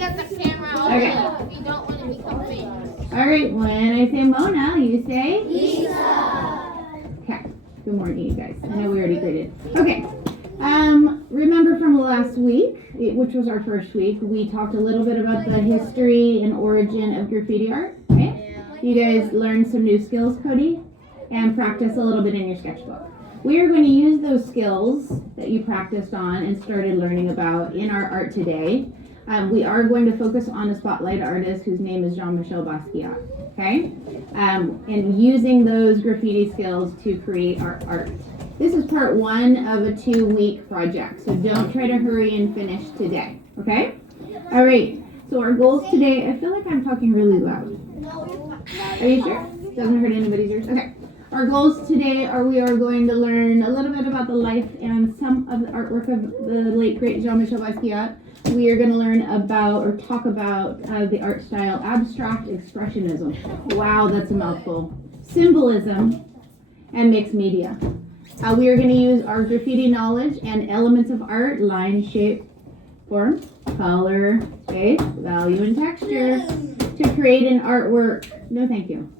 at the camera also Okay. if you don't want to become famous. All right, when I say Mona, you say? Lisa. Okay. Good morning, you guys. I know we already greeted. Okay. Remember from last week, which was our first week, we talked a little bit about the history and origin of graffiti art. Okay. You guys learned some new skills, Cody, and practice a little bit in your sketchbook. We are going to use those skills that you practiced on and started learning about in our art today. We are going to focus on a spotlight artist whose name is Jean-Michel Basquiat, okay? And using those graffiti skills to create our art. This is part 1 of a 2-week project, so don't try to hurry and finish today, okay? All right, so our goals today, I feel like I'm talking really loud. Are you sure? Doesn't hurt anybody's ears? Okay. Our goals today are we are going to learn a little bit about the life and some of the artwork of the late great Jean-Michel Basquiat. We are going to learn about or talk about the art style abstract expressionism. Wow, that's a mouthful. Symbolism and mixed media. We are going to use our graffiti knowledge and elements of art, line, shape, form, color, space, value, and texture to create an artwork. No, thank you.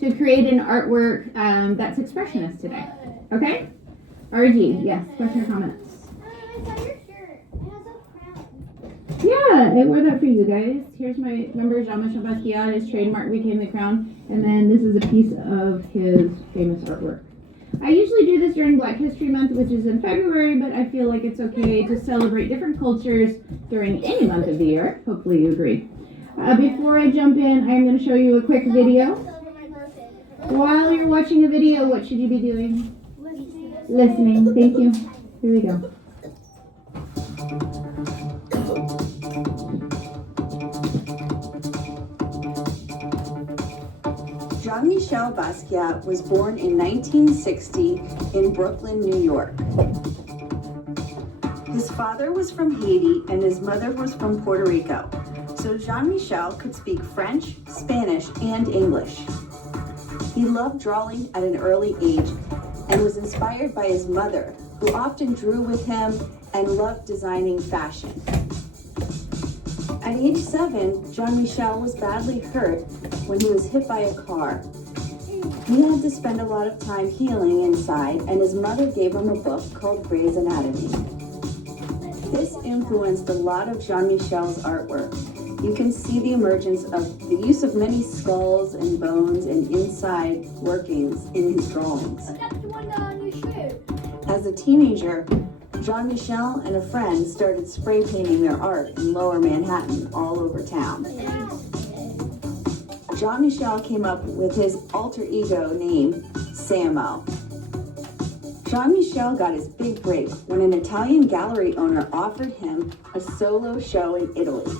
To create an artwork that's expressionist today. Okay? RG, yes, question or comments? I saw your shirt. It has a crown. Yeah, I wore that for you guys. Here's my, remember Jean-Michel Basquiat, his trademark became the crown, and then this is a piece of his famous artwork. I usually do this during Black History Month, which is in February, but I feel like it's okay to celebrate different cultures during any month of the year. Hopefully you agree. Before I jump in, I'm going to show you a quick video. While you're watching a video, what should you be doing? Listening. Thank you. Here we go. Jean-Michel Basquiat was born in 1960 in Brooklyn, New York. His father was from Haiti and his mother was from Puerto Rico, so Jean-Michel could speak French, Spanish, and English. He loved drawing at an early age and was inspired by his mother, who often drew with him and loved designing fashion. At age 7, Jean-Michel was badly hurt when he was hit by a car. He had to spend a lot of time healing inside, and his mother gave him a book called Gray's Anatomy. This influenced a lot of Jean-Michel's artwork. You can see the emergence of the use of many skulls and bones and inside workings in his drawings. But that's the one on your shirt. As a teenager, Jean-Michel and a friend started spray painting their art in Lower Manhattan all over town. Jean-Michel came up with his alter ego name, Samo. Jean-Michel got his big break when an Italian gallery owner offered him a solo show in Italy.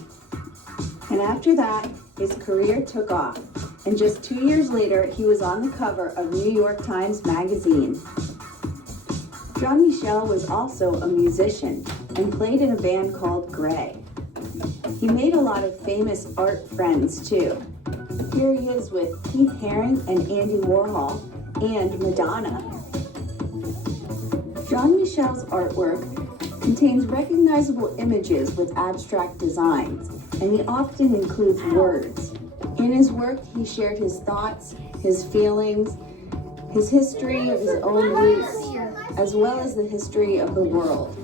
And after that, his career took off. And just 2 years later, he was on the cover of New York Times Magazine. Jean-Michel was also a musician and played in a band called Gray. He made a lot of famous art friends too. Here he is with Keith Haring and Andy Warhol and Madonna. Jean-Michel's artwork contains recognizable images with abstract designs, and he often includes words. In his work, he shared his thoughts, his feelings, his history of his own roots, as well as the history of the world.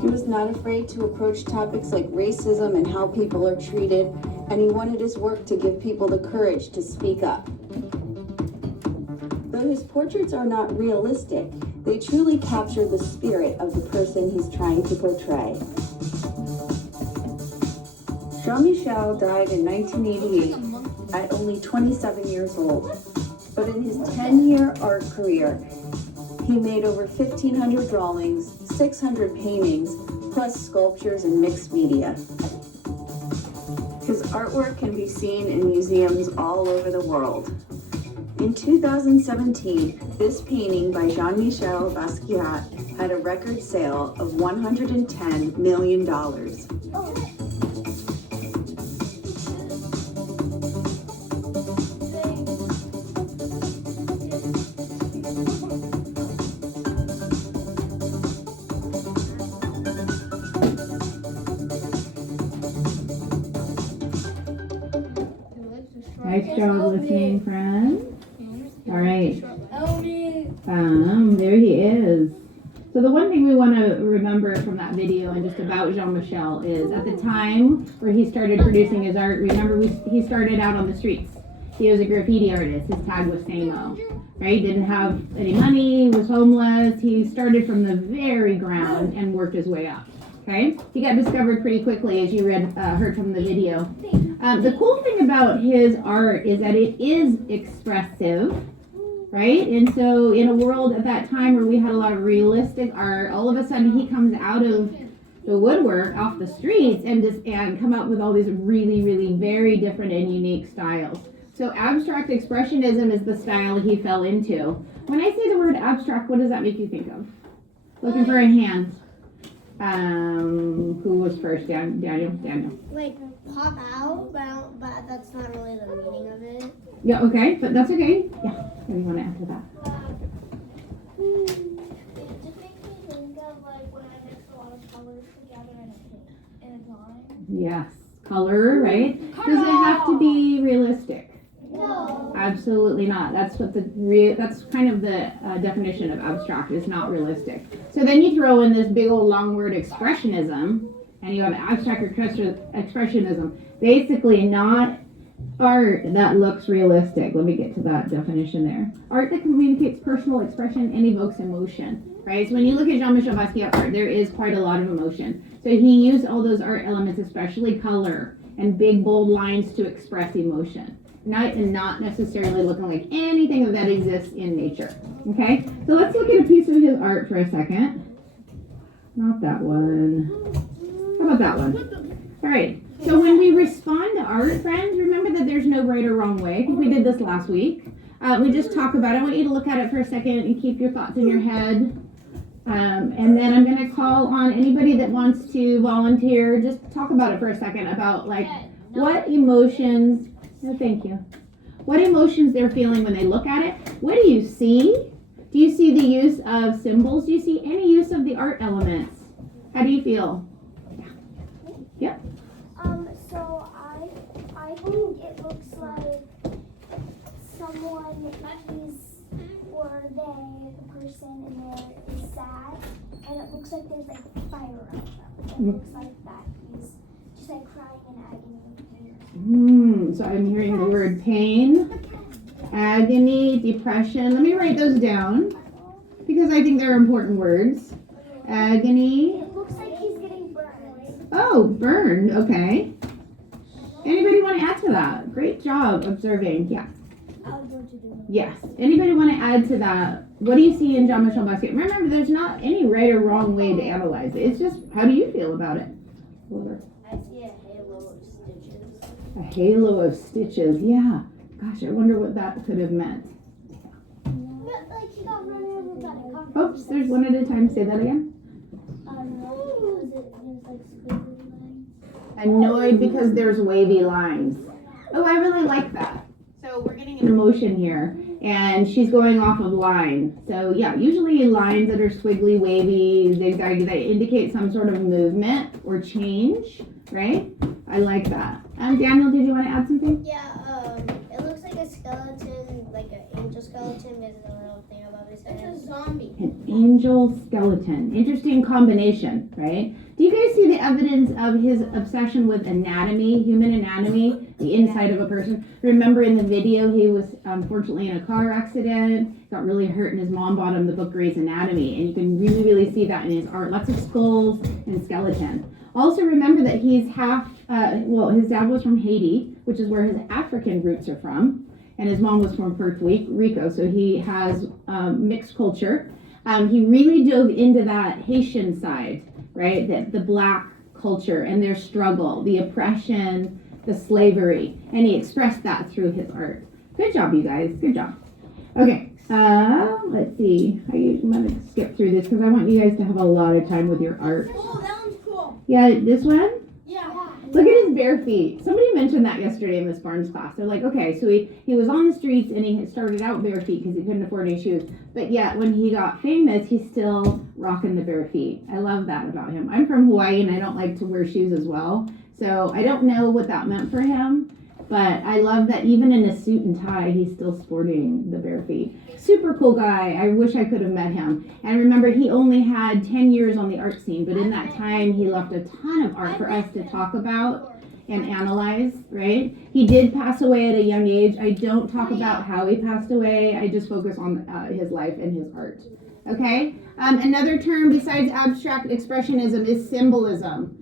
He was not afraid to approach topics like racism and how people are treated, and he wanted his work to give people the courage to speak up. Though his portraits are not realistic, they truly capture the spirit of the person he's trying to portray. Jean-Michel died in 1988 at only 27 years old, but in his 10-year art career, he made over 1,500 drawings, 600 paintings, plus sculptures and mixed media. His artwork can be seen in museums all over the world. In 2017, this painting by Jean-Michel Basquiat had a record sale of $110 million. Nice job listening, friend. All right. Oh, me. There he is. So the one thing we want to remember from that video and just about Jean-Michel is at the time where he started producing his art, remember he started out on the streets. He was a graffiti artist. His tag was Samo, right? Didn't have any money, was homeless. He started from the very ground and worked his way up, okay? He got discovered pretty quickly, as you heard from the video. The cool thing about his art is that it is expressive, right? And so in a world at that time where we had a lot of realistic art, all of a sudden he comes out of the woodwork off the streets and come up with all these really, really very different and unique styles. So abstract expressionism is the style he fell into. When I say the word abstract, what does that make you think of? Looking for a hand. Who was first? Daniel? Like, pop out, but that's not really the meaning of it. Yeah, okay, but that's okay. Yeah, what do you want to add to that? It just makes me think of like when I mix a lot of colors together in a drawing. Yes, color, right? Does it have to be realistic? No. Absolutely not. That's what that's kind of the definition of abstract, is not realistic. So then you throw in this big old long word expressionism, and you have abstract expressionism. Basically not art that looks realistic. Let me get to that definition there. Art that communicates personal expression and evokes emotion, right? So when you look at Jean-Michel Basquiat art, there is quite a lot of emotion. So he used all those art elements, especially color and big bold lines, to express emotion. Not necessarily looking like anything that exists in nature. Okay, so let's look at a piece of his art for a second. Not that one. How about that one? All right. So when we respond to art, friends, remember that there's no right or wrong way. I think we did this last week. We just talk about it. I want you to look at it for a second and keep your thoughts in your head. And then I'm going to call on anybody that wants to volunteer. Just talk about it for a second about like what emotions. No, thank you. What emotions they're feeling when they look at it. What do you see? Do you see the use of symbols? Do you see any use of the art elements? How do you feel? Yeah. Yep. So I think it looks like someone is, or they, the person in there is sad, and it looks like there's like fire around them. It looks like that he's just like crying in agony. So I'm hearing the word pain, agony, depression. Let me write those down because I think they're important words. Agony. It looks like he's getting burned. Oh, burned. Okay. Anybody want to add to that? Great job observing. Yeah. Yes. Anybody want to add to that? What do you see in Jean-Michel Basquiat? Remember, there's not any right or wrong way to analyze it. It's just, how do you feel about it? I see a halo of stitches. A halo of stitches. Yeah. Gosh, I wonder what that could have meant. Like he got run over by a car. Oops, there's one at a time. Say that again. Annoyed because there's wavy lines. Oh, I really like that. So we're getting an emotion here, and she's going off of line. So yeah, usually lines that are squiggly, wavy, zigzag, that indicate some sort of movement or change, right? I like that. Daniel, did you want to add something? Yeah, it looks like a skeleton, like an angel skeleton. There's a little thing above his head. It's a zombie. An angel skeleton. Interesting combination, right? Do you guys see the evidence of his obsession with anatomy, human anatomy, the inside of a person? Remember in the video, he was unfortunately in a car accident, got really hurt, and his mom bought him the book Grey's Anatomy, and you can really, really see that in his art. Lots of skulls and skeleton. Also remember that he's his dad was from Haiti, which is where his African roots are from, and his mom was from Puerto Rico, so he has mixed culture. He really dove into that Haitian side, right? The black culture and their struggle, the oppression, the slavery, and he expressed that through his art. Good job, you guys. Good job. Okay, let's see. I'm going to skip through this because I want you guys to have a lot of time with your art. Oh, that one's cool. Yeah, this one? Yeah. Look at his bare feet. Somebody mentioned that yesterday in Miss Barnes' class. They're like, okay, so he was on the streets and he started out bare feet because he couldn't afford any shoes. But yet, when he got famous, he's still rocking the bare feet. I love that about him. I'm from Hawaii and I don't like to wear shoes as well. So I don't know what that meant for him. But I love that even in a suit and tie, he's still sporting the bare feet. Super cool guy. I wish I could have met him. And remember, he only had 10 years on the art scene, but in that time, he left a ton of art for us to talk about and analyze, right? He did pass away at a young age. I don't talk about how he passed away. I just focus on his life and his art. Okay? Another term besides abstract expressionism is symbolism.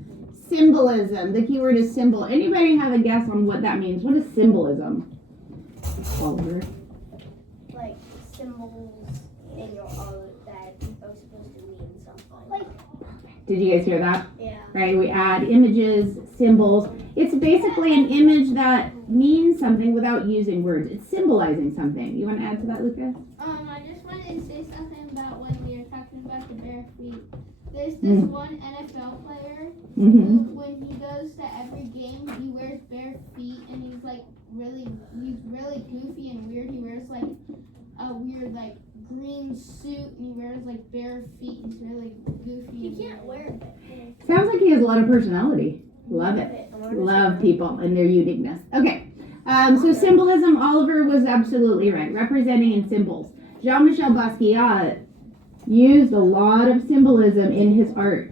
Symbolism. The key word is symbol. Anybody have a guess on what that means? What is symbolism? Oliver. Like symbols in your art that are supposed to mean something. Like, did you guys hear that? yeah. Right? We add images, symbols. It's basically an image that means something without using words. It's symbolizing something. You want to add to that, Lucas? I just wanted to say something about when we were talking about the bare feet. There's this one NFL player who, when he goes to every game, he wears bare feet, and he's really goofy and weird. He wears like a weird like green suit, and he wears like bare feet. He's really goofy. You can't wear it. Sounds like he has a lot of personality. Love it. Love people and their uniqueness. Okay. So symbolism, Oliver was absolutely right. Representing in symbols. Jean-Michel Basquiat used a lot of symbolism in his art.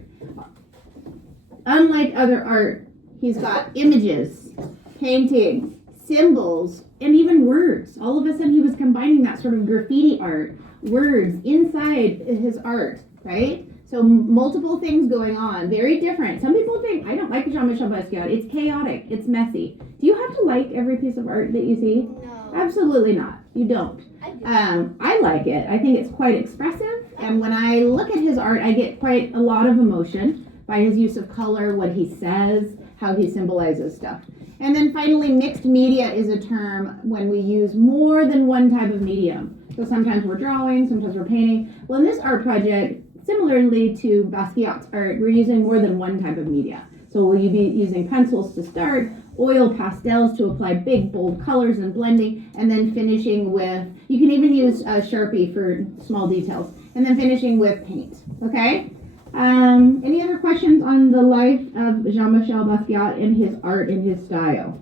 Unlike other art, he's got images, paintings, symbols, and even words. All of a sudden he was combining that sort of graffiti art, words inside his art, right? So multiple things going on, very different. Some people think, I don't like Jean-Michel Basquiat. It's chaotic, it's messy. Do you have to like every piece of art that you see? No. Absolutely not. You don't. I like it. I think it's quite expressive. And when I look at his art, I get quite a lot of emotion by his use of color, what he says, how he symbolizes stuff. And then finally, mixed media is a term when we use more than one type of medium. So sometimes we're drawing, sometimes we're painting. Well, in this art project, similarly to Basquiat's art, we're using more than one type of media. So will you be using pencils to start, oil pastels to apply big, bold colors and blending, and then finishing with, you can even use Sharpie for small details, and then finishing with paint, okay? Any other questions on the life of Jean-Michel Basquiat and his art and his style?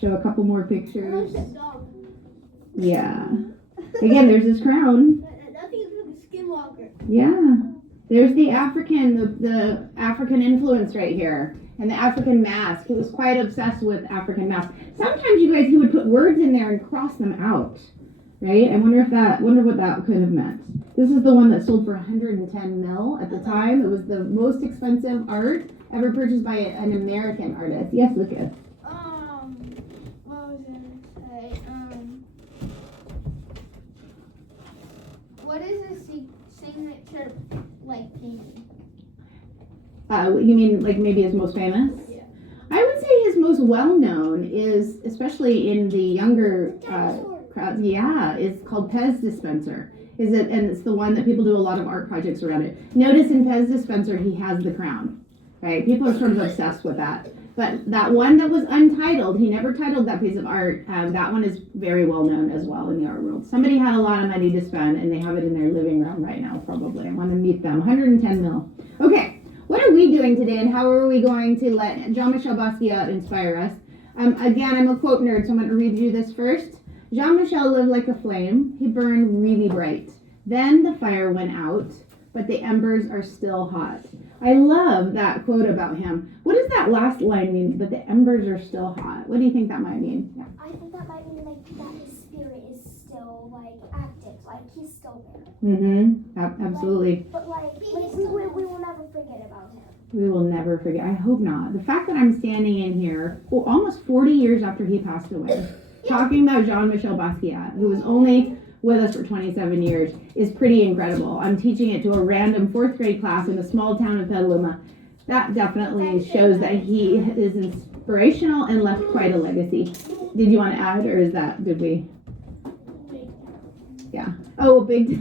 Show a couple more pictures. Yeah. Again, there's his crown. Skinwalker. Yeah. There's the African influence right here. And the African mask. He was quite obsessed with African masks. Sometimes, you guys, he would put words in there and cross them out. Right? I wonder what that could have meant. This is the one that sold for 110 mil at the time. It was the most expensive art ever purchased by an American artist. Yes, Lucas. What was I gonna say? What is his signature like painting? You mean like maybe his most famous? Yeah. I would say his most well-known is, especially in the younger crowds, is called Pez Dispenser. And it's the one that people do a lot of art projects around it. Notice in Pez Dispenser, he has the crown, right? People are sort of obsessed with that. But that one that was untitled, he never titled that piece of art. That one is very well known as well in the art world. Somebody had a lot of money to spend, and they have it in their living room right now, probably. I want to meet them. 110 mil. Okay. What are we doing today, and how are we going to let Jean-Michel Basquiat inspire us? Again, I'm a quote nerd, so I'm going to read you this first. Jean-Michel lived like a flame. He burned really bright. Then the fire went out, but the embers are still hot. I love that quote about him. What does that last line mean, but the embers are still hot? What do you think that might mean? Yeah. I think that might mean like that his spirit is still like active, like he's still there. Absolutely. But we will never forget about him. We will never forget. I hope not. The fact that I'm standing in here almost 40 years after he passed away, talking about Jean-Michel Basquiat, who was only with us for 27 years, is pretty incredible. I'm teaching it to a random 4th grade class in a small town of Petaluma. That definitely shows that he is inspirational and left quite a legacy. Did you want to add, or did we? Yeah. Oh, big.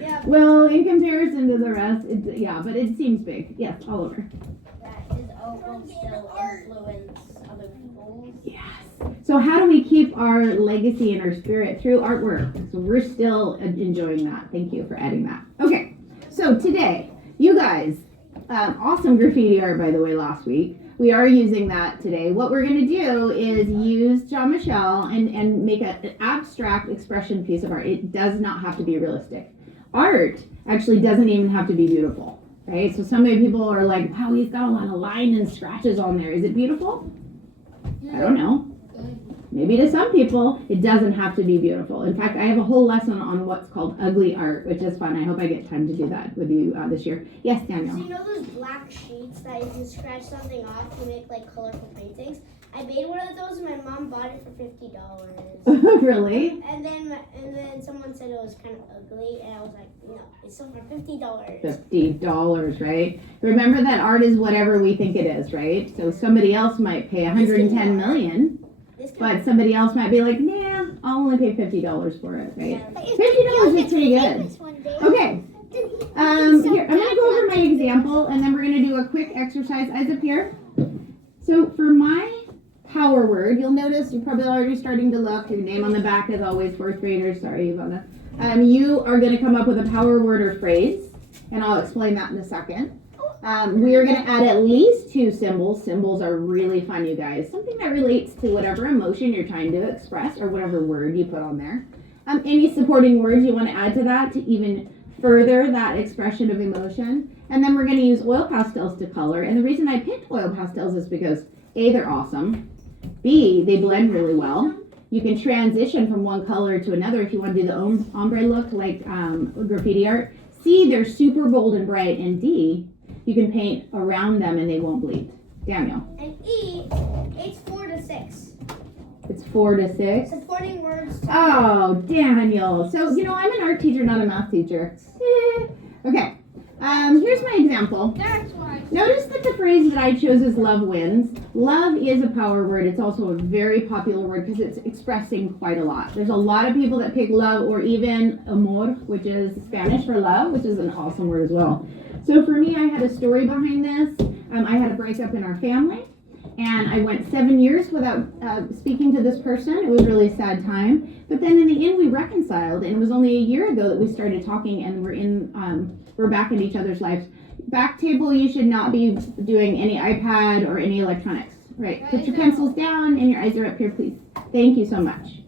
Yeah. Well, in comparison to the rest, but it seems big. Yes, Oliver. That his art will still influence other people. Yes. So how do we keep our legacy and our spirit through artwork? So we're still enjoying that. Thank you for adding that. Okay. So today, you guys, awesome graffiti art, by the way, last week. We are using that today. What we're going to do is use Jean-Michel and make an abstract expression piece of art. It does not have to be realistic. Art actually doesn't even have to be beautiful, right? So some people are like, wow, he's got a lot of line and scratches on there. Is it beautiful? I don't know. Maybe to some people, it doesn't have to be beautiful. In fact, I have a whole lesson on what's called ugly art, which is fun. I hope I get time to do that with you this year. Yes, Daniel? So you know those black sheets that you can scratch something off to make like colorful paintings? I made one of those and my mom bought it for $50. Really? And then someone said it was kind of ugly and I was like, no, it's sold for $50. $50, right? Remember that art is whatever we think it is, right? So somebody else might pay 110 million. But somebody else might be like, nah, I'll only pay $50 for it, right? $50 is pretty good. Okay. Here, I'm going to go over my example, and then we're going to do a quick exercise. Eyes up here. So for my power word, you'll notice you're probably already starting to look. Your name on the back is always fourth graders. Sorry, Ivana. You are going to come up with a power word or phrase, and I'll explain that in a second. We are going to add at least 2 symbols. Symbols are really fun, you guys. Something that relates to whatever emotion you're trying to express or whatever word you put on there. Any supporting words you want to add to that to even further that expression of emotion. And then we're going to use oil pastels to color. And the reason I picked oil pastels is because A, they're awesome. B, they blend really well. You can transition from one color to another if you want to do the ombre look like graffiti art. C, they're super bold and bright. And D, you can paint around them and they won't bleed. Daniel. And E, it's 4 to 6. It's 4 to 6. Supporting words. Oh, Daniel. So, I'm an art teacher, not a math teacher. Okay. Here's my example. That's why. Notice that the phrase that I chose is love wins. Love is a power word. It's also a very popular word because it's expressing quite a lot. There's a lot of people that pick love or even amor, which is Spanish for love, which is an awesome word as well. So for me, I had a story behind this. I had a breakup in our family, and I went 7 years without speaking to this person. It was a really sad time. But then in the end, we reconciled, and it was only a year ago that we started talking, and we're back in each other's lives. Back table, you should not be doing any iPad or any electronics. Right? Put your pencils down, and your eyes are up here, please. Thank you so much.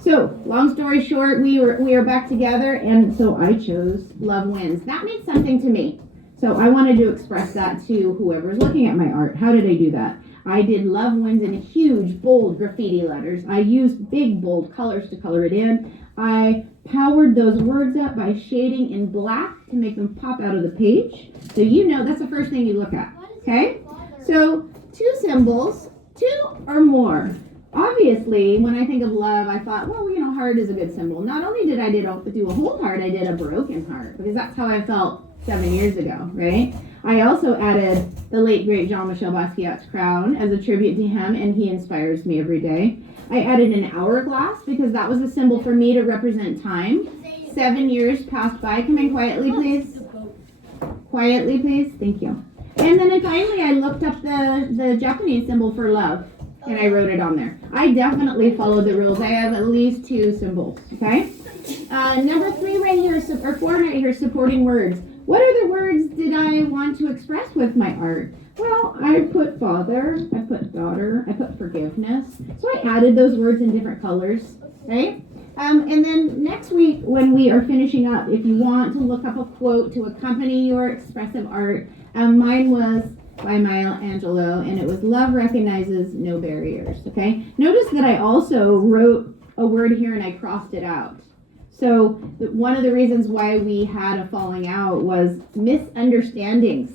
So, long story short, we are back together, and so I chose love wins. That means something to me. So I wanted to express that to whoever's looking at my art. How did I do that? I did love wins in huge, bold graffiti letters. I used big, bold colors to color it in. I powered those words up by shading in black to make them pop out of the page. So that's the first thing you look at. Okay? So 2 symbols, 2 or more. Obviously, when I think of love, I thought, well, heart is a good symbol. Not only did I do a whole heart, I did a broken heart because that's how I felt 7 years ago, right? I also added the late, great Jean-Michel Basquiat's crown as a tribute to him, and he inspires me every day. I added an hourglass because that was a symbol for me to represent time. 7 years passed by. Come in quietly, please. Quietly, please. Thank you. And then finally, I looked up the Japanese symbol for love, and I wrote it on there. I definitely followed the rules. I have at least 2 symbols, okay? Number 3 right here, or 4 right here, supporting words. What other words did I want to express with my art? Well, I put father, I put daughter, I put forgiveness. So I added those words in different colors, right? And then next week when we are finishing up, if you want to look up a quote to accompany your expressive art, mine was by Maya Angelou, and it was love recognizes no barriers, okay? Notice that I also wrote a word here and I crossed it out. So one of the reasons why we had a falling out was misunderstandings.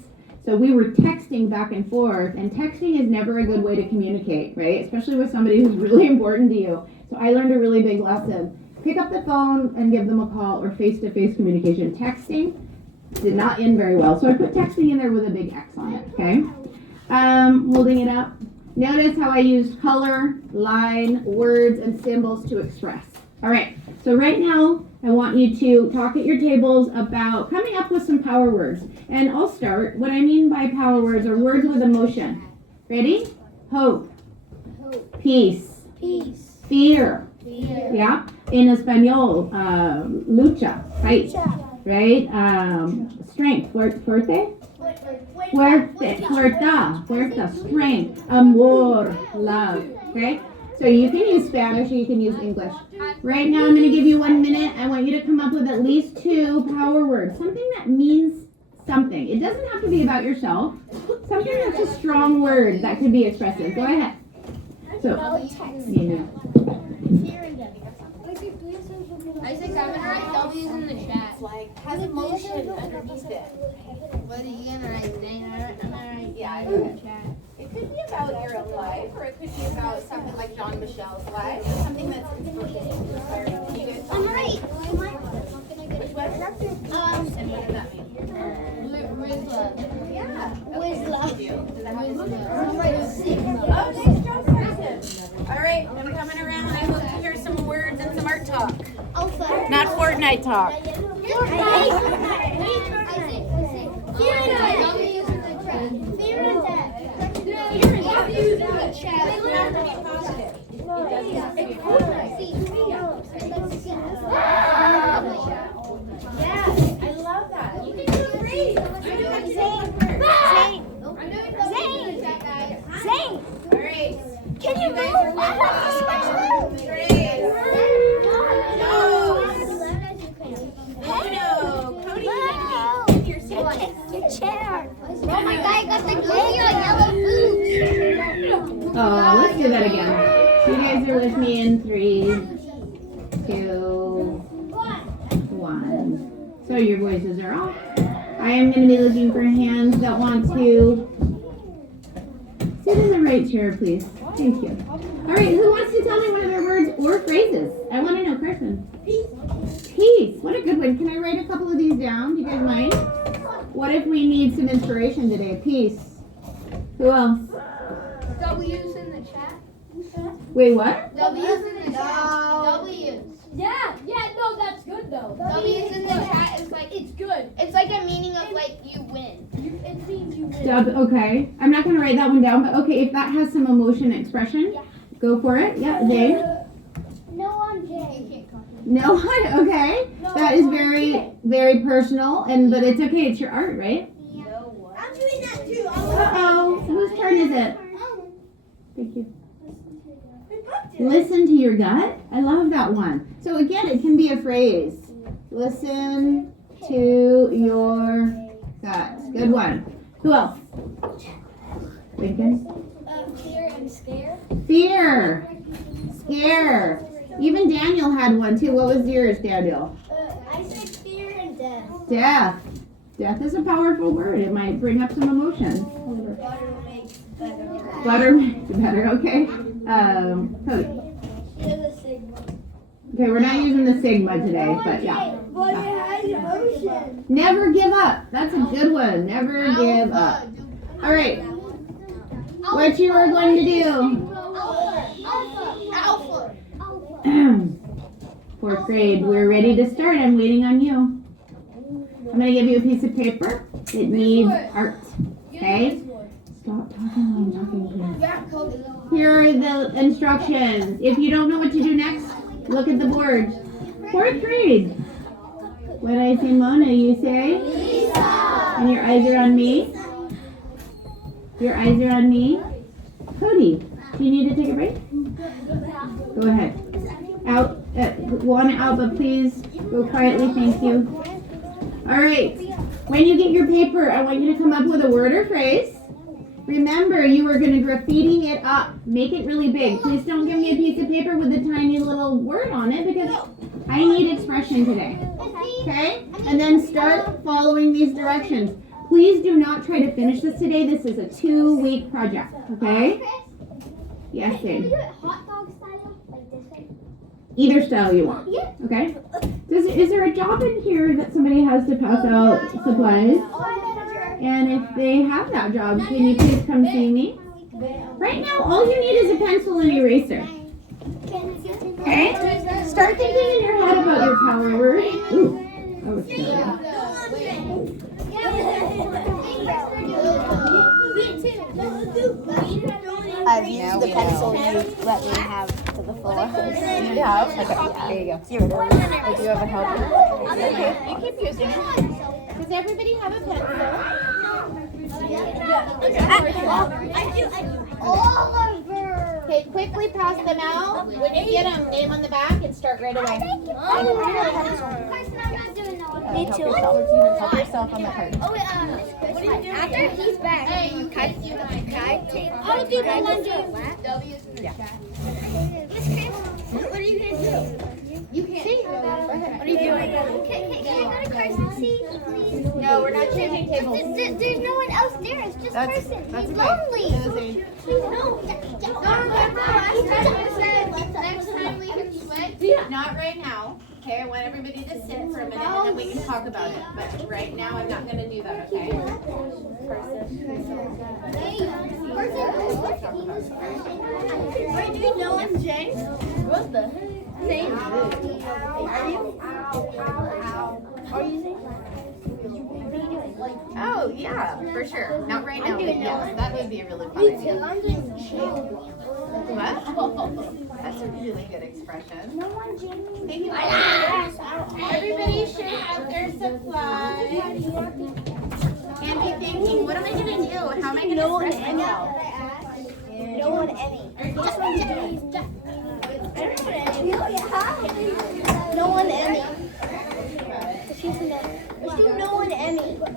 So we were texting back and forth, and texting is never a good way to communicate, right? Especially with somebody who's really important to you. So I learned a really big lesson. Pick up the phone and give them a call or face-to-face communication. Texting did not end very well. So I put texting in there with a big X on it, okay? Holding it up. Notice how I used color, line, words, and symbols to express. All right, so right now, I want you to talk at your tables about coming up with some power words. And I'll start. What I mean by power words are words with emotion. Ready? Hope. Peace. Fear. Yeah. In Espanol, lucha, fight. Right? Strength. Fuerte. Fuerte, fuerza, strength, amor, love. Okay? So you can use Spanish or you can use English. Right now I'm going to give you 1 minute. I want you to come up with at least 2 power words. Something that means something. It doesn't have to be about yourself. Something that's a strong word that could be expressive. Go ahead. So, yeah. I said I'm gonna write W's in the chat. Like, has emotion underneath it. What are you gonna write? I'm gonna write Yeah, I in the chat. It could be about your own life, or it could be about something like Jean Michel's life, something that's inspirational. Can you guys tell me? Which one? And what does that mean? Yeah. Wisla. Does that have Oh, nice job, Carson. All right, I'm coming around. I hope you hear some words and some art talk. Not Fortnite talk. Yeah, I love that. You can do great. All right. Can you Great. No. Cody, you need to be in your seat. Your chair. Oh my god, I got the goofy on yellow boots. Oh, let's do that again. So you guys are with me in 3, 2, 1. So your voices are off. I am going to be looking for hands that want to sit in the right chair, please. Thank you. All right, who wants to tell me one of their words or phrases? I want to know, Carson. Peace. What a good one. Can I write a couple of these down? Do you guys mind? What if we need some inspiration today? Peace. Who else? W's in the chat. Wait, what? W's in the chat. W's. Yeah, no, that's good though. W's in the chat is like It's good. it's like a meaning of like you win. It means you win. Dub, okay. I'm not going to write that one down, but okay, if that has some emotion expression, go for it. Yeah, Jay. No on Jay. You can't copy. No one, okay. That is very, very personal, but it's okay. It's your art, right? I'm doing that too. Uh-oh. Whose turn is it? Thank you. Listen to your gut. I love that one. So again, it can be a phrase. Listen to your gut. Good one. Who else? Lincoln? Fear and scare. Fear. Scare. Even Daniel had one too. What was yours, Daniel? I said fear and death. Death. Death is a powerful word. It might bring up some emotion. Butter makes better. Okay. Cody. Okay, we're not using the sigma today, but yeah. But it has emotion. Never give up. That's a good one. Never give up. All right. What you are going to do? Alpha. 4th grade. We're ready to start. I'm waiting on you. I'm going to give you a piece of paper. It needs art. Okay? Stop talking while I'm talking, please. Here are the instructions. If you don't know what to do next, look at the board. 4th grade. When I say Mona, you say? Lisa. And your eyes are on me? Your eyes are on me? Cody, do you need to take a break? Go ahead. Out. One out, but please go quietly. Thank you. All right. When you get your paper, I want you to come up with a word or phrase. Remember, you are going to graffiti it up. Make it really big. Please don't give me a piece of paper with a tiny little word on it because I need expression today. Okay? And then start following these directions. Please do not try to finish this today. This is a 2-week project. Okay? Yes, Can we babe. do it hot dog style? Like this way? Either style you want. Yeah. Okay? Is there a job in here that somebody has to pass out supplies? And if they have that job, can you please come see me? Right now, all you need is a pencil and eraser. Okay? Start thinking in your head about your power word. Ooh, that was scary. I've used the pencil you let me have to the fullest. Yeah. Okay. There you go. Zero. Do you have a helper? Okay. You keep using it. Does everybody have a pencil? Oliver. Okay, quickly pass them out. When you get them, name on the back and start right away. Carson, I'm not doing no one. Me too. Help yourself on the card. Oh, what are you doing? After he's back. Hey, you can take. I'll do the one, W's in the chat. What are you gonna do? You can't. See? What are you doing? Can I go to Carson's seat, please? No, we're not changing tables. There's no one else there. It's just Carson. That's He's okay. lonely. No, remember last time you said next time we can switch? Not right now. Okay, I want everybody to sit for a minute and then we can talk about it. But right now, I'm not going to do that, okay? Are you doing no one, Jay? What the heck? Are you? Are you saying? Oh, yeah, for sure. Not right now, but yes, that would be a really fun idea. I'm doing chill. What? That's a really good expression. No one, Jamie. Thank you. Everybody should have their supplies. And be thinking, what am I going to do? How am I going to express myself? No one, Emmy. This one's Jamie. No one, Emmy. She's never. Let's do no one, Emmy. What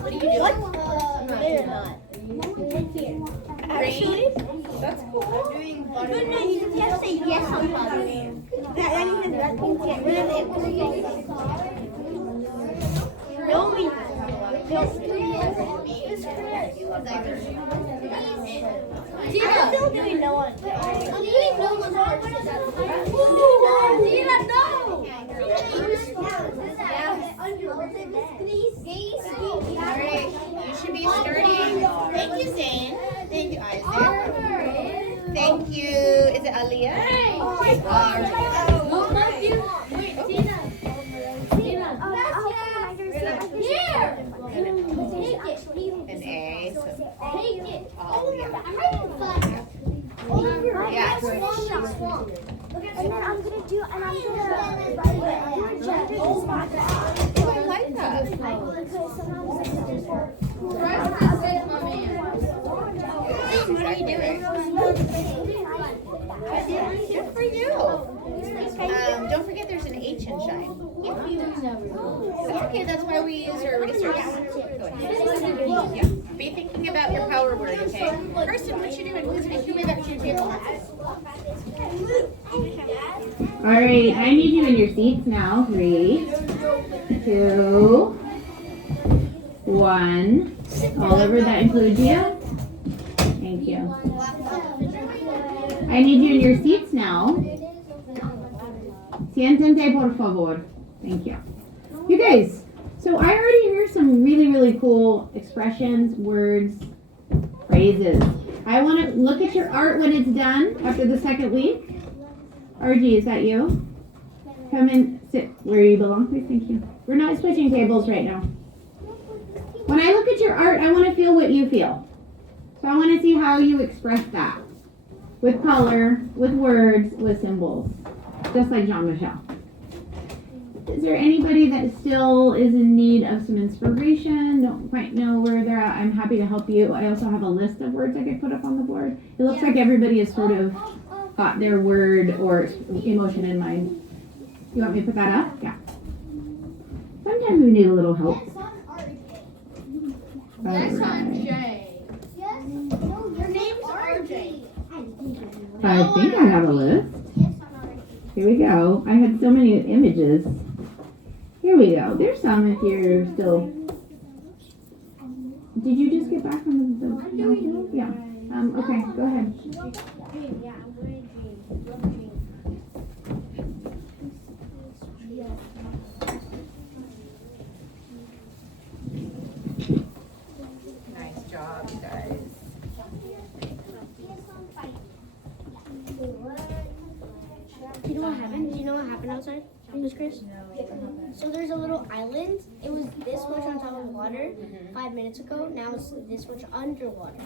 are you doing? What? They're not. Actually, that's cool. No, you just have to say yes sometimes. That means that means get rid of it. No, we I'm still doing no one. I'm doing no one. Dina, no! Alright, you should be starting. Thank you, Zane. Thank you, Isaac. Thank you. Is it Aliyah? An A. So, oh, yeah. Yeah. And then I'm gonna do a gender response. Oh, I like that. What are you doing? Good for you. Don't forget there's an H in shine. Okay, that's why we use our erasers. Go ahead. Yeah. Be thinking about your power word, okay? Kirsten, what you doing? Please make your way back to your table. All right, I need you in your seats now. 3, 2, 1. Oliver, that includes you? Thank you. I need you in your seats now. Siéntate, por favor. Thank you. You guys, so I already heard some really, really cool expressions, words, phrases. I want to look at your art when it's done after the second week. RG, is that you? Come and sit where you belong, please. Thank you. We're not switching tables right now. When I look at your art, I want to feel what you feel. So I want to see how you express that. With color, with words, with symbols. Just like Jean-Michel. Is there anybody that still is in need of some inspiration? Don't quite know where they're at? I'm happy to help you. I also have a list of words I could put up on the board. It looks like everybody has sort of got their word or emotion in mind. You want me to put that up? Yeah. Sometimes we need a little help. That's on Alright. Jay. Your name's RJ. I think I have a list. Here we go. I had so many images. Here we go. There's some if you're still. Did you just get back from the yeah. Okay, go ahead. Nice job, you guys. Do you know what happened? Do you know what happened outside? Miss Chris? So there's a little island. It was this much on top of water 5 minutes ago. Now it's this much underwater.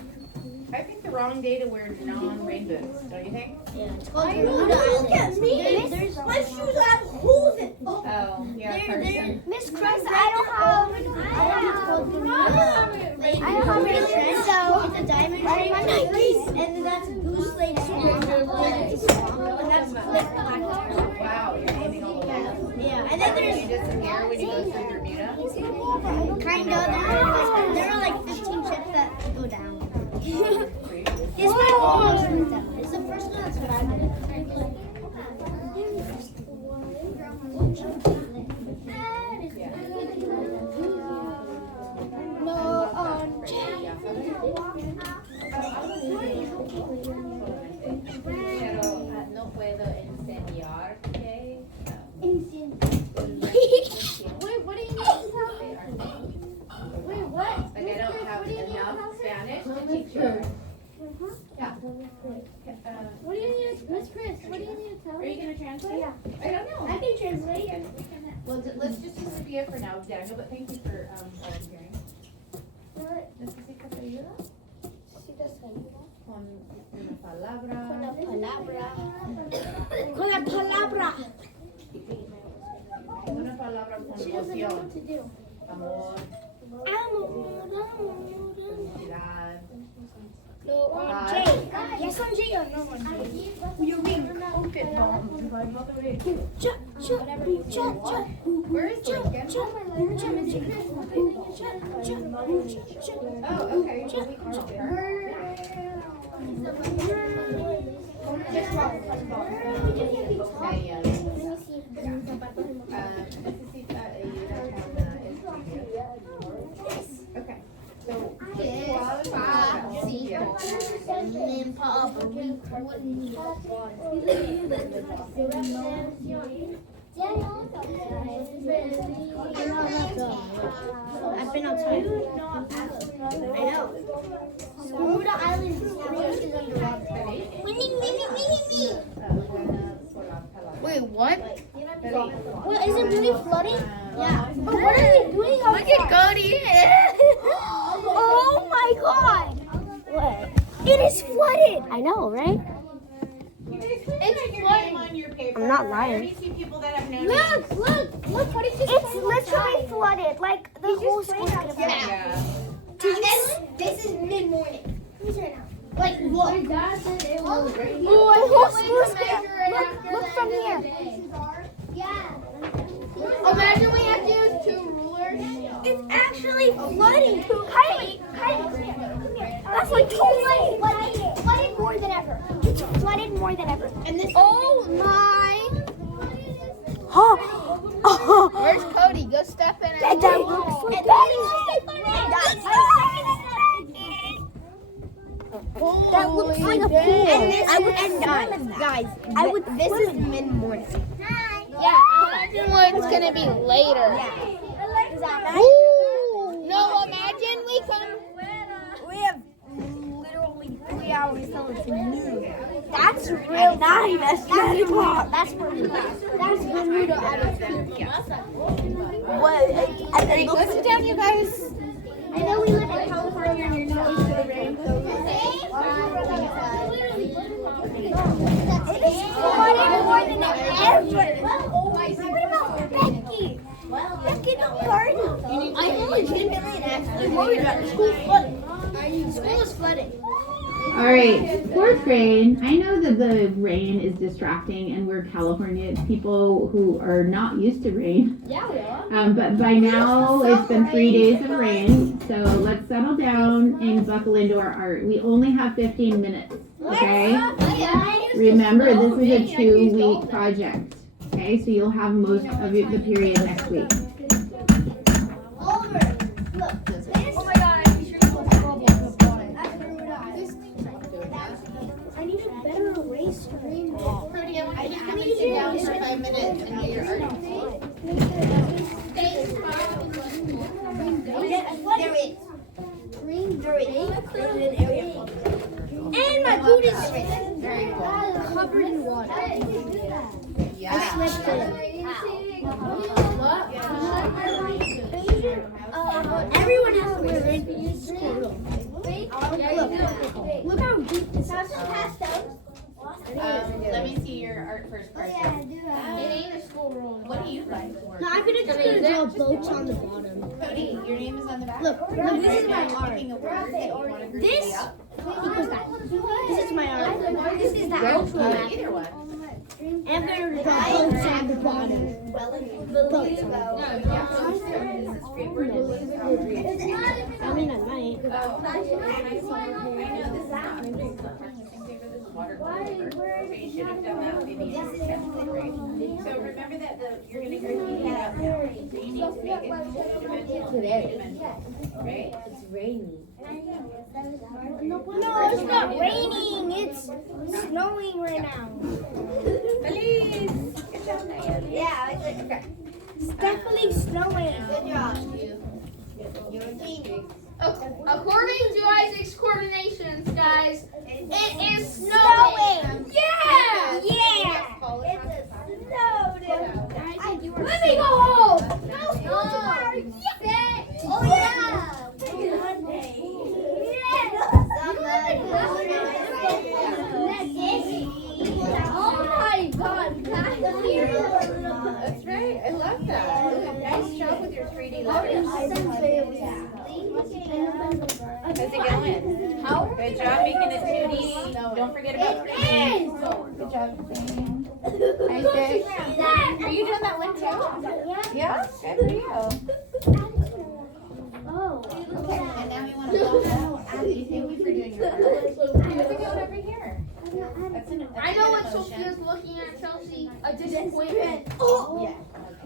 I picked the wrong day to wear non-rain boots, don't you think? Yeah, it's called Bermuda Island. Look at me. There's My shoes have holes in. Oh, yeah, Carson. Miss Chris, I don't have. It's a diamond ring, and that's Goose Lake Swamp, and that's Lake Black. Wow, you're aiming all the way up. Yeah, and then You did some hair when you go through Bermuda? kind of, there are like 15 ships that go down. This one almost went down. It's the first one that's 5 minutes. Pero no puedo enseñar, ¿ok? Wait, what do you need to tell me? Wait, what? Like I don't have enough Spanish to teach you. Yeah. What do you need, Miss Chris? What do you need to tell Are me? you gonna translate? I don't know. I can translate. Well, let's just do Sophia for now, Daniel, but thank you for volunteering. ¿Necesitas ayuda? Con una palabra. Con la palabra. Una palabra con emoción. Amor, felicidad. J. Yes, on J or no on J? You're being coated bombed by Mother Nature. Where is Lincoln? Oh, okay. Well, we can help her. Okay, necesita ayuda con okay. So, I've been outside. I know. Bermuda Island is 3 inches underwater. Wait, what? Well, is it really flooding? Yeah. But what are they doing outside? Look at Cody. Oh my God! What? It is flooded. I know, right? it's flooding on your paper. I'm not I lying. already see people that have no Look! What is this? It's literally flooded. Like the whole school's gonna flood. Yeah. This is mid-morning. Like, what? My dad said it was The whole school's gonna look from here. Imagine we have to use 2 rulers. It's actually flooding. Kylie, come here. That's like totally flooded more than ever. It's flooded more than ever. And this. Oh my! Where's Cody? Go step in it. That looks so bad. That looks like a pool. This is mid-morning. Yeah, imagine what's gonna be later. Exactly. Ooh. No, imagine we come. We have literally 3 hours till it's noon. That's real. Not even 9 o'clock. That's Bermuda. That's Bermuda Island. What? And then Let's sit down, you guys. I know we live in California and you're not used to the rain. It is flooded more than ever. What about Becky? Becky, don't garden. I'm legitimately and actually worried about the school flooding. School is flooding. All right, 4th grade. I know that the rain is distracting, and we're California people who are not used to rain. Yeah, we are. But by now, it's been 3 days of rain, so let's settle down and buckle into our art. We only have 15 minutes, okay? Remember, this is a 2-week project, okay? So you'll have most of the period next week. I need a better eraser. Cody, I want you to come and sit down for 5 minutes and do your art. There is. There is an area called. And my boot is covered in water. Yeah. I slipped in it. Everyone has to wear rainbow. Look how deep this is. Let me see your art first, Carson. It ain't a school rule. What do you like? No, I'm just gonna draw boats on the bottom. Cody, your name is on the back. Look, this is my art. Picking a word that you want to graffiti This up. equals that. This is my art. This is the actual map. Either one. And I'm gonna draw boats on the bottom. Boats on the bottom. I mean, I might. You should have done that maybe in your 10th grade. So remember that you're going to graffiti it up now. So you need to make it two-dimensional, three-dimensional, right? It's raining. No, it's not raining. It's snowing right now. Feliz! Good job, Diane. Yeah, Okay. it's definitely snowing. Good job. According to Isaac's coordinations, guys, it is Snowing. snowing. Yeah! Yeah! It's Let me go home! Oh yeah. Oh my God! That's right. I love that. Ooh, nice job with your 3D letters. How's it going? Good job making it 2D. Don't forget about 3D. Good job. Isaac. Are you doing that one too? Yeah? Good for you. Okay, and now we want to block out. Abby, thank you for doing your part. How's it going over here? I know what Sophia's looking at, Chelsea. A disappointment. Oh!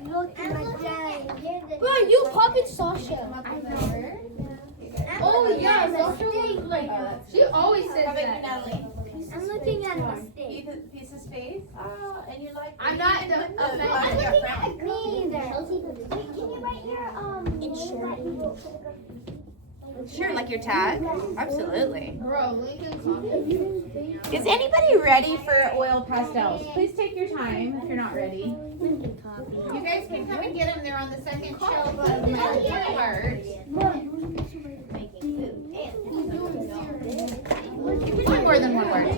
Look at my dad. Bro, you copied Sasha. Oh yeah, Sasha was like, she always says How about you, that. Natalie? I'm looking at a mistake. Piece of space? And you like I'm not I'm looking at a green there. Wait, can you write your Sure, like your tag? Absolutely. Bro, Lincoln. Is anybody ready for oil pastels? Please take your time if you're not ready. You guys can come and get them. They're on the second shelf of my art. You can do more than one word.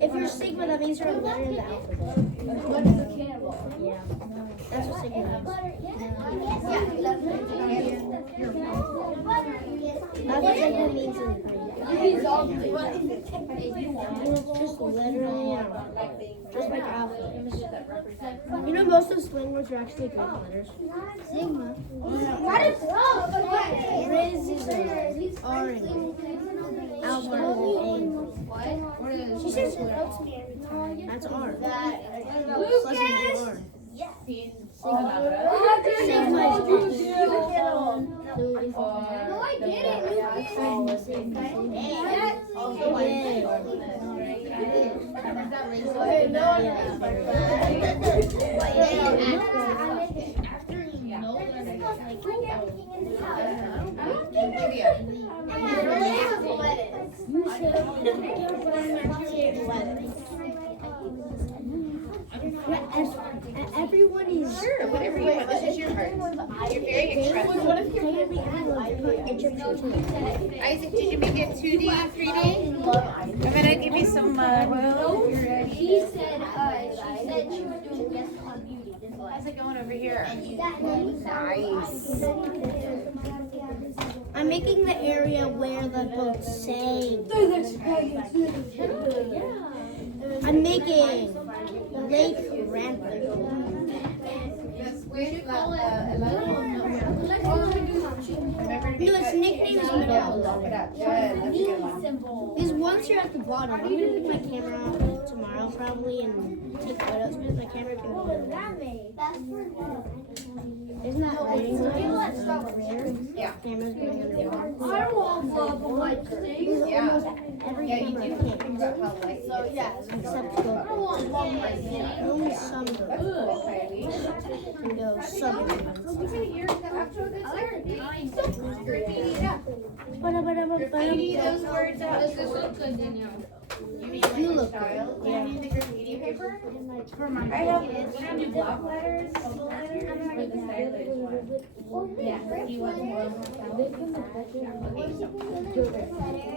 If you're Sigma, that means you're a letter in the alphabet. What is a cannibal? Yeah. That's what Sigma means. That's what Sigma means in just literally, just like alphabet. You know, most of slang words are actually Greek letters. Sigma. Riz is R and Alpha is an A. She says it helps me every time. That's R. Lucas! Sigma Everyone is Sure, whatever you want. This is your art. You're very expressive. Isaac, did you make it 2D, 3D? I'm gonna give you some oil. You ready? She said she was doing guest on beauty. How's it going over here? Nice. I'm making the area where the boat sank. I'm making Lake Randall. Where do you call it? No, its nickname is Michel. Lock it up. Good. That's a good one. Is once you're at the bottom, I'm gonna pick my camera up tomorrow probably and take photos because my camera can go. Isn't that writing rare? Yeah. Cameras going underwater. I want love light things. Yeah. Every Yeah, you camera do can't. think about how light it is. Except I go. want love light things. Only some That's go. cool, Kylie. Can go some. Graffiti it up. Graffiti those words up. Does this look good, Danielle? You mean like You the look style? good. Do you need the graffiti paper? I have, when I do block letters, bubble letters, or the stylish one? Yeah, he wants more of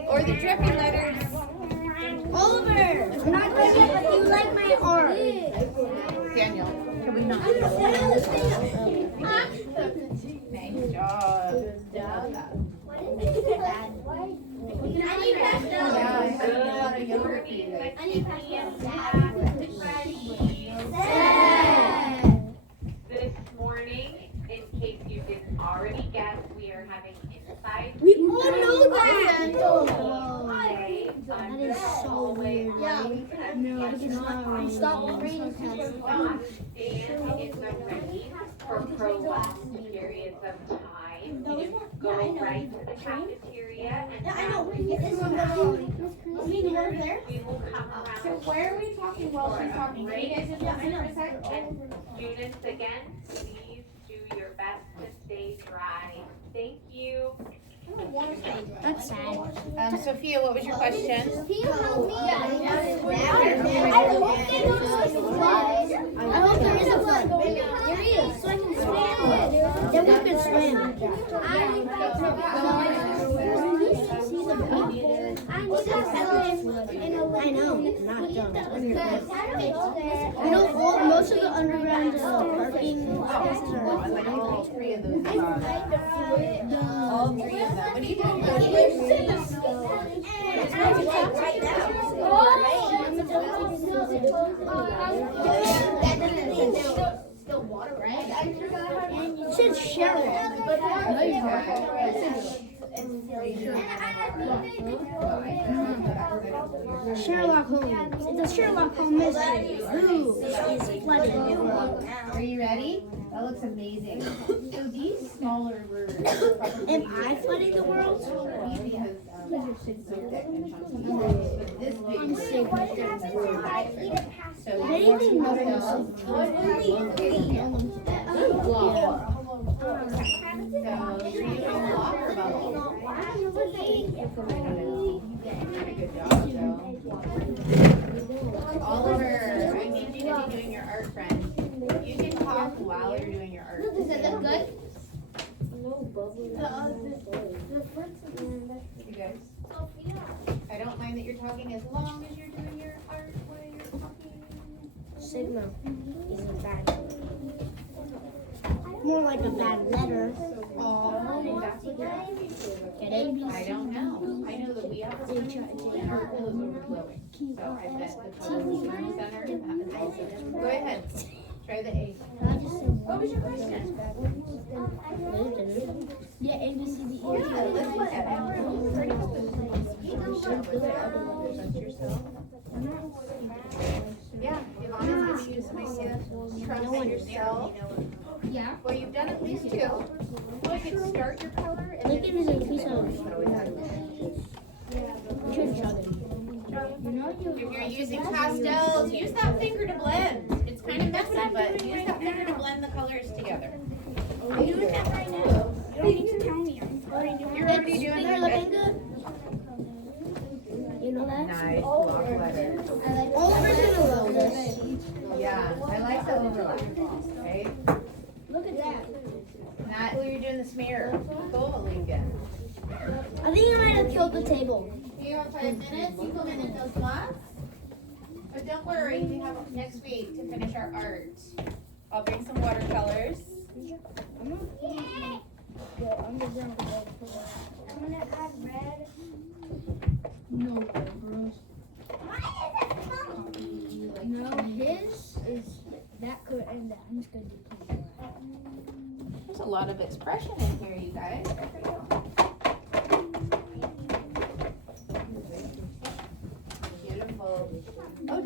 or the drippy letters. Oliver! I'm not good yet, but you like my art. Daniel, can we not? I don't understand. Nice job. I need pastel. Yeah, I have a lot of yogurt pieces. I need pastel. This morning, in case you didn't already guess, we are having inside We all know that. play That under is so hallway. weird. No, it's not. Stop raining. Stand is not ready for prolonged periods of time. You go right to the cafeteria and I know. we will come around. So where are we talking while she's talking? Can you guys just listen for a sec? And students, again, please do your best to stay dry. Thank you. That's sad. Sophia, what was your question? I hope there is a flood. There is, so I can swim. Then we could swim. I know, not dumb. You know, most of the underground parking spaces are All three of those. All three of them. What are you doing? Still water, right? It says Sherlock. Sherlock Holmes. It's a Sherlock Holmes mystery. Who is flooded? Are you ready? That looks amazing. So these smaller words. Am I flooding the world? Because it's so thick and chunky. But this big I'm sick. So They more even know pastel. So you're using block or bubble? Good job, Joe. Oliver, I need you to be doing your art, friend. You can talk while you're doing your art. Does it look good? You guys? I don't mind that you're talking as long as you're doing your art while you're talking. Sigma is a bad. More like a bad letter. Oh, that's what you're asking. Get it? I don't know. I know that we have a swimming and our pool is overflowing. So I bet the pool is swimming center and that is Go ahead. Try the A. What was your question? Yeah, A, B, C, D, E, F, G, Yeah, let's look at Yeah, Yvonne's giving you some ideas. Trust yourself. Yeah. Well, you've done at least two. You can start your color and Look at it as a piece of. if you're using pastels, use that finger to blend. It's kind of messy, but use that finger to blend the colors together. I'm doing that right now. You don't need to tell me. You're already doing that? Looking good. You know that? Nice block letter. Oliver's gonna love this. Yeah, I like the overlap. Okay. Look at that. Not when you're doing the smear. Go, Lincoln. I think I might have killed the table. You have 5 minutes. You come in and those blocks. But don't worry, we have next week to finish our art. I'll bring some watercolors. I'm gonna add red. No, gross. No, his is that could and that. I'm just gonna do pink. There's a lot of expression in here, you guys.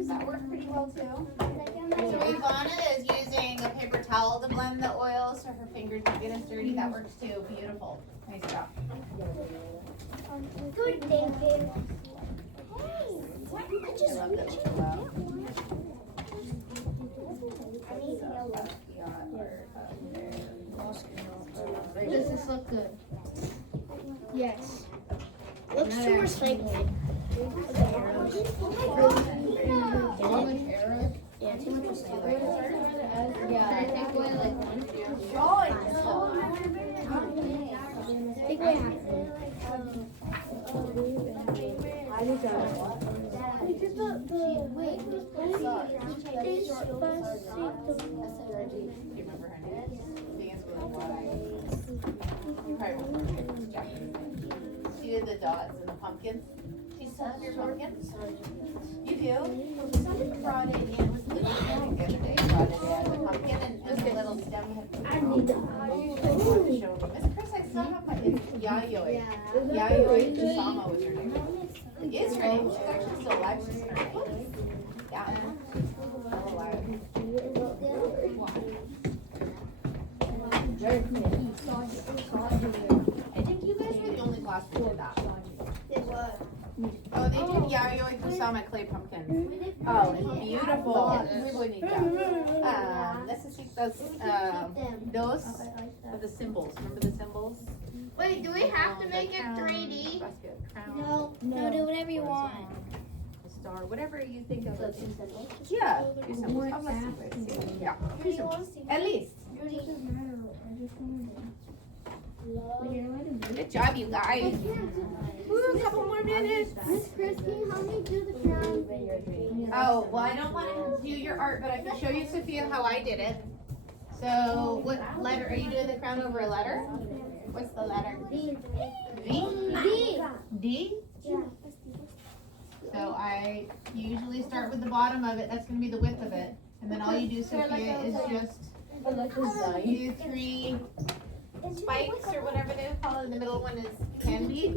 That worked pretty well too. So Ivana is using a paper towel to blend the oil so her fingers don't get as dirty. That works too. Beautiful. Nice job. Good, thank you. I love that so well. Does this look good? Yes. Looks too recycling. Yeah, too much recycling. Yeah. Should I take away like one? Take away half. Do you remember her name? I think it's really wide. You probably remember Jackie. She did the dots and the pumpkins. She still have your pumpkins? You do? Somebody brought it in, was the other day, brought it in, the pumpkin and the little stem had. I need to show them. Miss Chris, I still have my, it's Yayoi. Yayoi Kusama was her name. Is her name? She's actually still alive. She's in her 90s. Yeah. Still alive. I think you guys were the only class who did that. Oh, they did Yayoi Kusama clay pumpkins. Oh, it's beautiful. Muy bonita. Necesitas dos of the symbols. Remember the symbols? Wait, do we have to make it 3D? Basket, crown, No, do whatever you want. a star, whatever you think of. Yeah, two symbols. Oh, let's see. Yeah, two symbols. At least. Good job, you guys. Ooh, a couple more minutes. Miss Chris, can you help me do the crown? Oh, well, I don't want to do your art, but I can show you, Sophia, how I did it. So, what letter, are you doing the crown over a letter? What's the letter? D. V? D? So I usually start with the bottom of it, that's gonna be the width of it. And then all you do, Sophia, is just do 3 spikes or whatever they call it. And the middle one is can be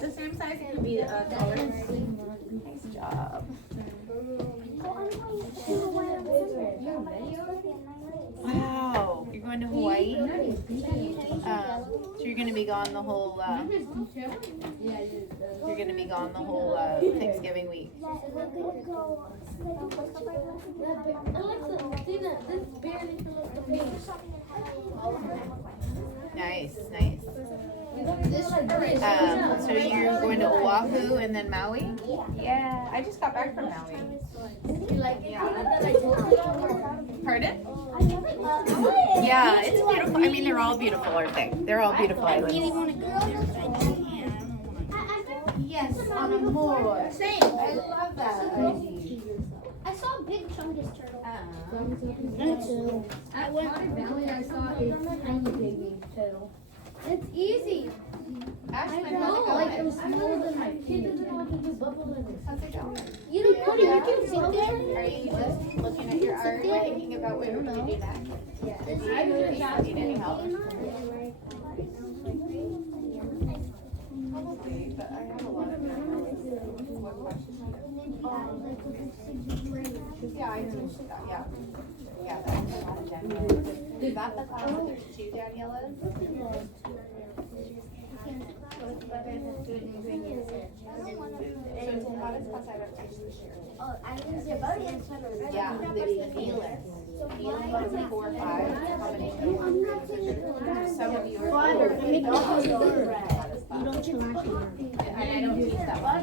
the same size, it can be taller. Nice job. Wow, you're going to Hawaii? So you're gonna be gone the whole, you're gonna be gone the whole Thanksgiving week. Nice, nice. So you're going to Oahu and then Maui? Yeah, I just got back from Maui. Pardon? Yeah, it's beautiful. I mean, they're all beautiful, aren't they? They're all beautiful islands. Yes, on a more. Same. I love that. I saw a big chungus turtle. At Water Valley, I saw a tiny baby turtle. It's easy. Ashlyn, I how's know, it going? like it was smaller than my feet. How's it going? You know, Cody, you can sit there. Are you just looking at your art, thinking about what you're going to do next? Yeah. Need any help? Probably, but I have a lot of what questions? Yeah, I do. Yeah. Yeah, that's a lot of Danielle. Is that the class that there's 2 Daniellas? So it's the hottest class I've ever taken this year. Yeah, there's the feeler. Feeling 1, 4, 5, combination. Some of you are. You don't chillax. And I don't teach that one.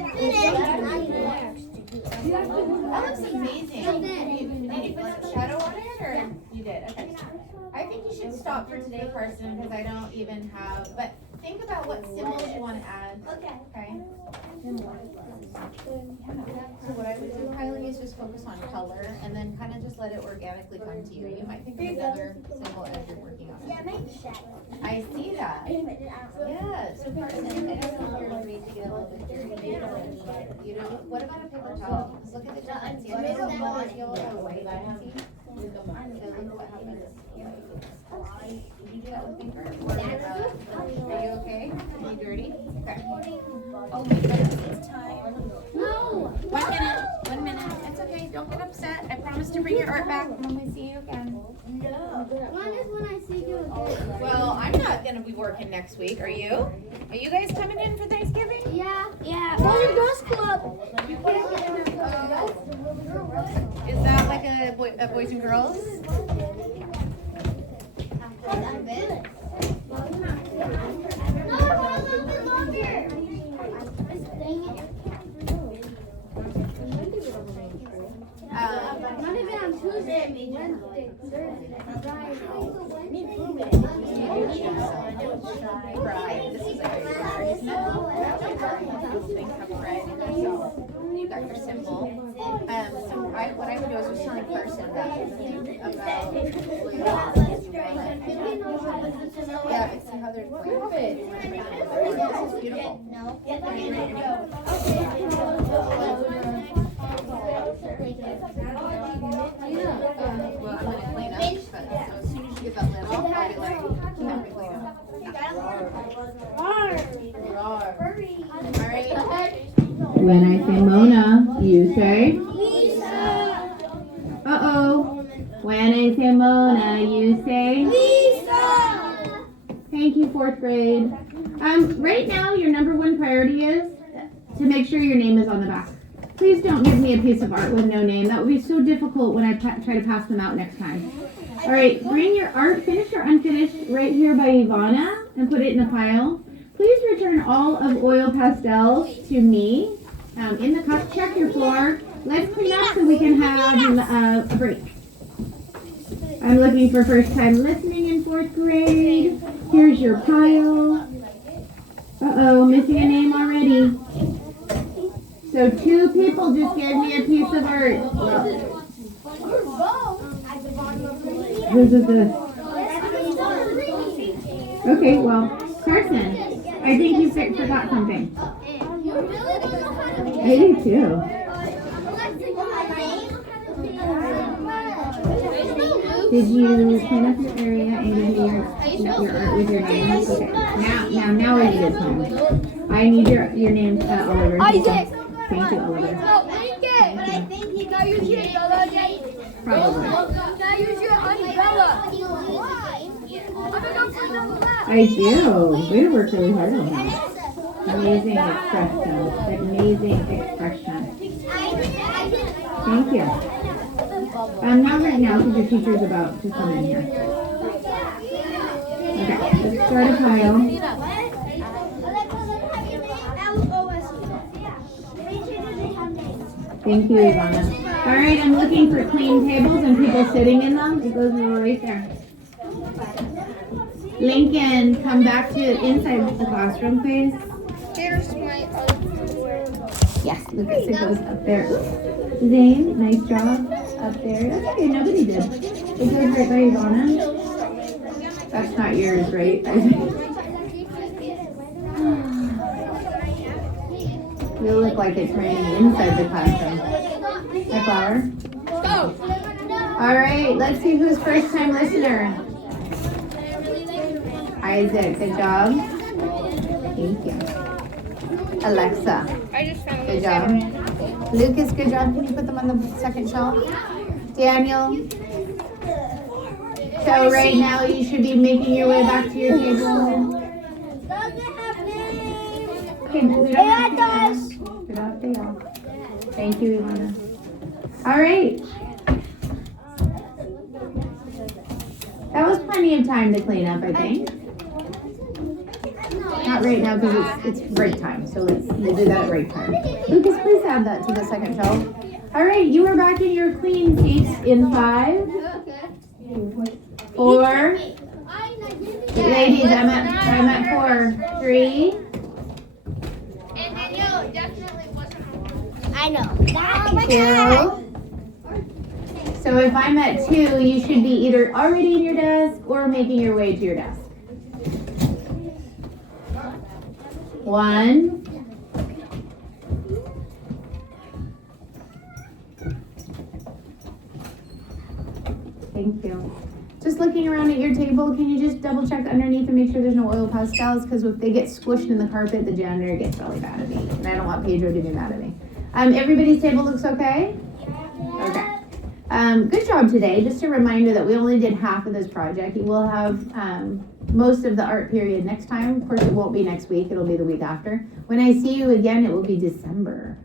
That looks amazing. Did you put some shadow on it or? You did, okay. I think you should stop for today, Carson, because I don't even have, but think about what symbols you want to add. Okay. So what I would do, Kylie, is just focus on color and then kind of just let it organically come to you. You might think of another symbol as you're working on it. I see that. Yeah, so Carson, I don't know if you're ready to get a little bit dirty. You know, what about a paper towel? Just look at the difference. You have a small yellow or white. So look at what happens. Did you do that with paper? Are you okay? Are you dirty? Okay. Oh my goodness, it's time. No. 1 minute. 1 minute. It's okay. to bring your art back when we see you again? One is when I see you again. Well, I'm not gonna be working next week. Are you? Are you guys coming in for Thanksgiving? Yeah. Yeah. Boys and Girls Club. Is that like a boys and girls? No, for a little bit longer. Not even on Tuesday, Wednesday, Thursday, Friday. You got your symbol. What I would do is just tell the person yeah, see how they're playing. This is beautiful. Well, I'm gonna clean up, but as soon as you get that lid off, I'll be like, can we clean up? Alright. When I say Mona, you say? Uh-oh. When I say Mona, you say? Thank you, 4th grade. Right now, your number one priority is to make sure your name is on the back. Please don't give me a piece of art with no name. That would be so difficult when I try to pass them out next time. All right, bring your art, finished or unfinished, right here by Ivana and put it in a pile. Please return all of oil pastels to me. In the cup, check your floor. Let's clean up so we can have a break. I'm looking for first time listening in 4th grade. Here's your pile. Uh-oh, missing a name already. So 2 people just gave me a piece of art. Whose is this? Okay, well, Carson, I think you forgot something. I do too. Did you clean up your area and give me your art with your name? Okay. Now I need a time. I need your name, Oliver. Isaac. Thank you, Oliver. Probably. I do. We work really hard on that. Amazing expression. Amazing expression. Thank you. Not right now because your teacher's about to come in here. Okay, let's start a pile. Thank you, Ivana. All right, I'm looking for clean tables and people sitting in them. It goes right there. Lincoln, come back to inside the classroom, please. Here's my artwork. Yes, Lucas, it goes up there. Zane, nice job. Up there. That's okay, nobody did. It goes right by Ivana. That's not yours, right? You look like it's raining inside the classroom. Hi, Flower. Go. All right, let's see who's first time listener. Isaac, good job. Thank you. Alexa, good job. Lucas, good job. Can you put them on the second shelf? Daniel. So right now you should be making your way back to your table. Okay, Yeah, it does. Good out there. Thank you, Ivana. All right. That was plenty of time to clean up, I think. Not right now because it's break time, so we'll do that at break time. Lucas, please add that to the second shelf. All right, you are back in your clean seats in 5, 4. Ladies, I'm at 4, 3. And Danielle definitely wasn't. I know. 2. So if I'm at 2, you should be either already in your desk or making your way to your desk. 1. Thank you. Just looking around at your table, can you just double check underneath and make sure there's no oil pastels? Because if they get squished in the carpet, the janitor gets really mad at me. And I don't want Pedro to be mad at me. Everybody's table looks okay? Okay. Good job today. Just a reminder that we only did half of this project. You will have most of the art period next time. Of course, it won't be next week. It'll be the week after. When I see you again, it will be December.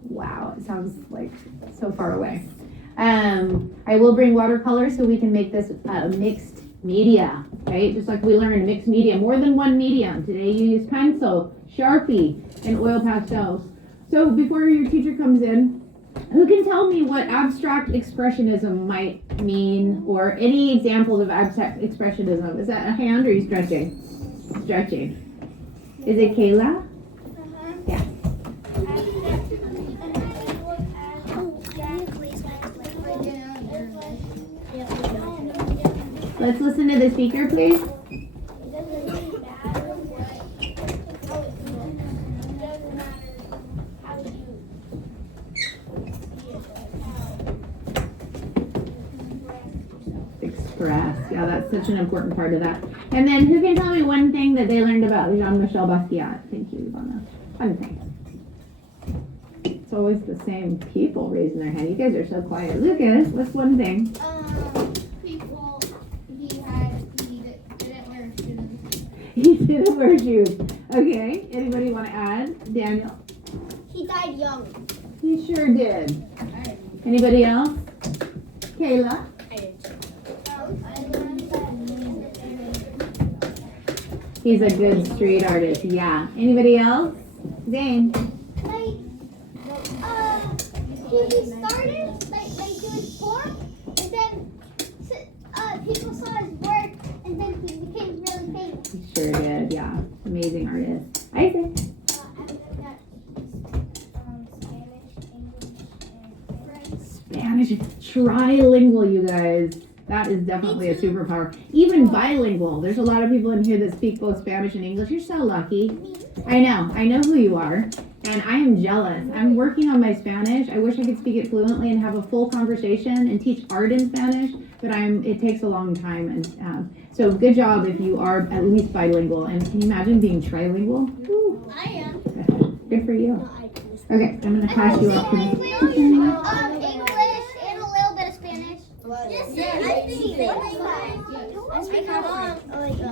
Wow, it sounds like so far away. I will bring watercolor so we can make this mixed media, right? Just like we learned mixed media, more than one medium. Today you use pencil, Sharpie, and oil pastels. So before your teacher comes in, who can tell me what abstract expressionism might mean, or any examples of abstract expressionism? Is that a hand, or are you stretching? Stretching. Is it Kayla? Yeah. Let's listen to the speaker, please. Express. Yeah, that's such an important part of that. And then who can tell me one thing that they learned about Jean-Michel Basquiat? Thank you, Ivana. One thing. It's always the same people raising their hand. You guys are so quiet. Lucas, what's one thing? People, he didn't wear shoes. He didn't wear shoes. Okay, anybody want to add? Daniel? He died young. He sure did. Anybody else? Kayla? He's a good street artist, yeah. Anybody else? Zane? Like, he started like doing form, and then people saw his work, and then he became really famous. He sure did, yeah. Amazing artist. Isaac? Spanish, trilingual, you guys. That is definitely a superpower. Even bilingual. There's a lot of people in here that speak both Spanish and English. You're so lucky. I know who you are. And I am jealous. I'm working on my Spanish. I wish I could speak it fluently and have a full conversation and teach art in Spanish, but it takes a long time. And so good job if you are at least bilingual. And can you imagine being trilingual? Woo. I am. Good for you. Okay, I'm going to pass you off to me. English and a little bit of Spanish. Yes, I speak English. I speak I'm trilingual.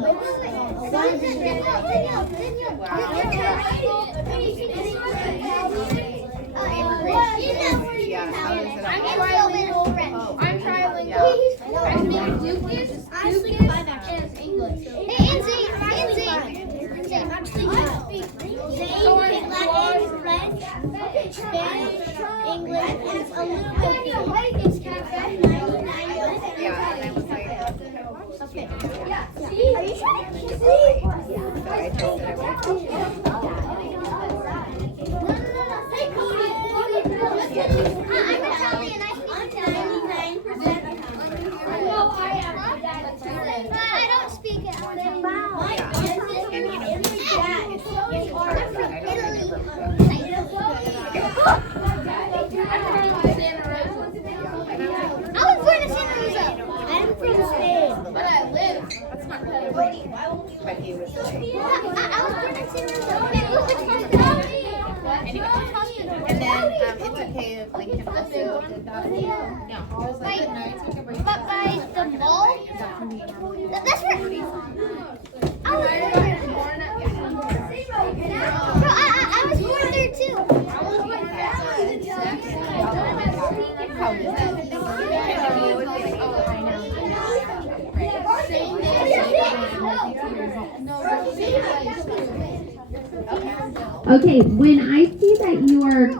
I speak English. And Zane, actually, Latin, French, Spanish, English, and a little bit of Yeah, and I was like, okay. Are you sure? I told her I Hey, Cody. I'm Italian. I speak 99%. I don't speak it. I was born in Santa Rosa. I'm from Spain. But I live. That's not really what he was saying. I was born in Santa Rosa. Anyway, and then it's okay if Lincoln also did that. No, I was like, no, it's okay. But by the mall, that's where I was born. No, I was born there too. Okay, when I see that you are